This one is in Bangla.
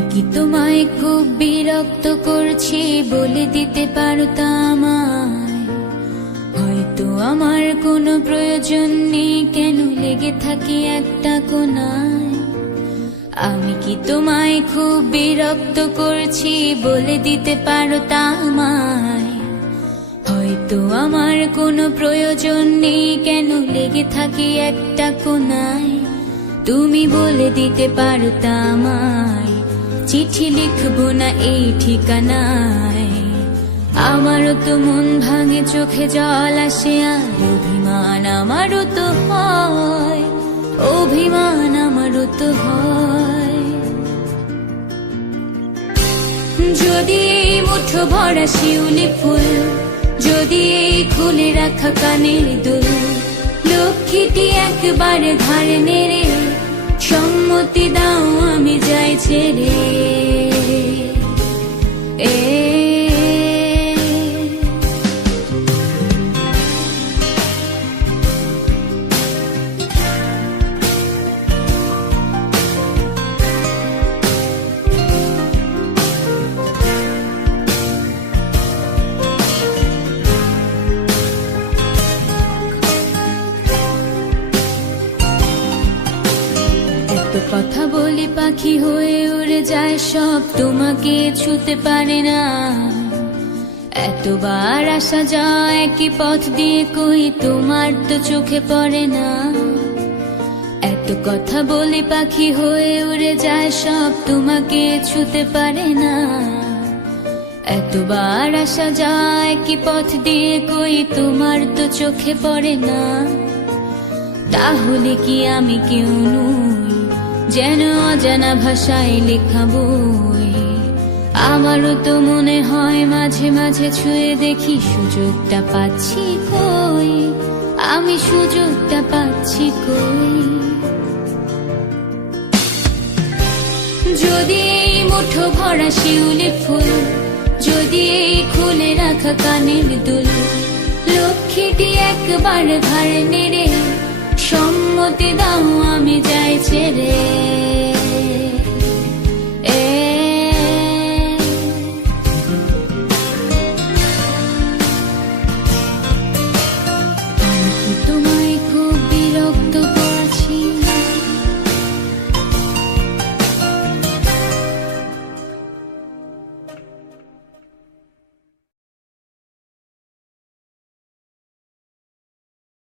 আমি কি তোমায় খুব বিরক্ত করছি বলে দিতে পারতাম আমায়? হয়তো আমার কোনো প্রয়োজন নেই, কেন লেগে থাকি একটা কোনায়। আমি কি তোমায় খুব বিরক্ত করছি বলে দিতে পারতাম আমায়? হয়তো আমার কোনো প্রয়োজন নেই, কেন লেগে থাকি একটা কোনায়। তুমি বলে দিতে পারতাম আমায়, চিঠি লিখবো না এই ঠিকানায়। আমারও তো মন ভাঙে, চোখে জল আসে, আর অভিমান আমারও তো হয়, অভিমান আমারও তো হয়। যদি এই মুঠো ভরা শিউলি ফুল, যদি এই খুলে রাখা কানের দুল, লক্ষ্মীটি একবারে ধারে নেড়ে সম্মতি দাও আমি যাই ছেড়ে। কথা বলি পাখি হয়ে উড়ে যায় সব, তোমাকে ছুতে পারে না। এতবার আসা যায় একই পথ দিয়ে, কই তোমার তো চোখে পড়ে না। এত কথা বলি পাখি হয়ে উড়ে যায় সব, তোমাকে ছুতে পারে না। এতবার আসা যায় একই পথ দিয়ে, কই তোমার তো চোখে পড়ে না। তাহলে কি আমি কেউ নই, যেন অজানা ভাষায় লেখা বই? আমারও তো মনে হয় মাঝে মাঝে ছুঁয়ে দেখি, সুযোগটা পাচ্ছি কই, আমি সুযোগটা পাচ্ছি কই। যদি এই মুঠো ভরা শিউলি ফুল, যদি এই খুলে রাখা কানের দুল, লক্ষ্মীটি একবার ঘাড় নেড়ে সম্মতি দাও আমি যাই ছেড়ে।